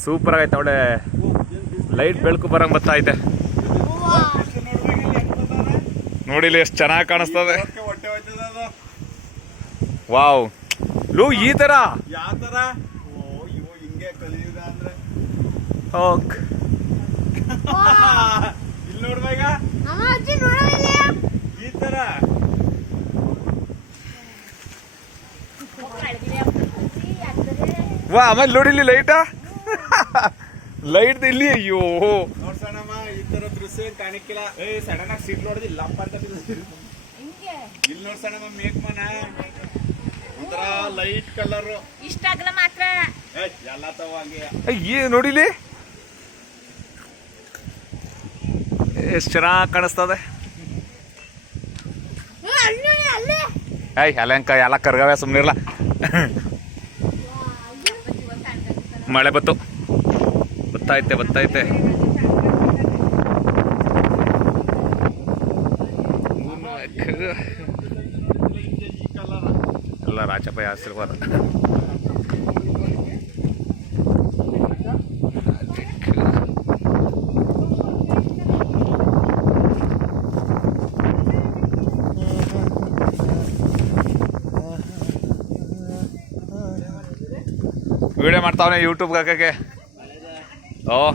Super ಆಗೈತೆ ಒಳ್ಳೆ light ಬೆಳಕು ಬರಂಗ್ ಬರ್ತಾ ಐತೆ. ನೋಡಿಲಿ ಎಷ್ಟು ಚೆನ್ನಾಗಿ ಕಾಣಿಸ್ತದೆ. ವಾವ್ ಲೂ, ಈ ತರ? ವಾ ಆಮೇಲೆ ನೋಡಿಲಿ ಲೈಟಾ ಲೈಟ್ ಇಲ್ಲಿ ಅಯ್ಯೋ ನೋಡ್ಸೋಣಮ್ಮ ಈ ತರ ದೃಶ್ಯ ಏನ್ ಕಾಣಿಕ್ಕಿಲ್ಲ ಏ ಸಡನ್ ಆಗಿ ಸೀಟ್ ನೋಡಿದ್ ಲಂಪ್ ಅಂತ ಇಲ್ಲಿ ನೋಡ್ಸೋಣಮ್ಮ ಮೇಕ್ಮನ ಒಂಥರ ಲೈಟ್ ಕಲರ್ ಇಷ್ಟ ಆಗಲ್ಲ ಮಾತ್ರ ಎಲ್ಲ ತವ ಹಂಗೆ ನೋಡಿಲಿ ಎಷ್ಟು ಚೆನ್ನಾಗಿ ಕಾಣಿಸ್ತದೆ ಅಲ್ಲಿ ಅಲ್ಲೇ ಏಯ್ ಅಲೆಂಕ ಎಲ್ಲ ಕರ್ಗವೆ ಸುಮ್ಮನಿರಲ್ಲ ಮಳೆ ಬತ್ತು ಬತ್ತೈತೆ ಬತ್ತೈತೆ ಎಲ್ಲ ರಾಜಪ್ಪ ಆಶೀರ್ವಾದ. ವಿಡಿಯೋ ಮಾಡ್ತಾವನೆ ಯೂಟ್ಯೂಬ್ಗೆ ಹಾಕಕ್ಕೆ Oo. Oh.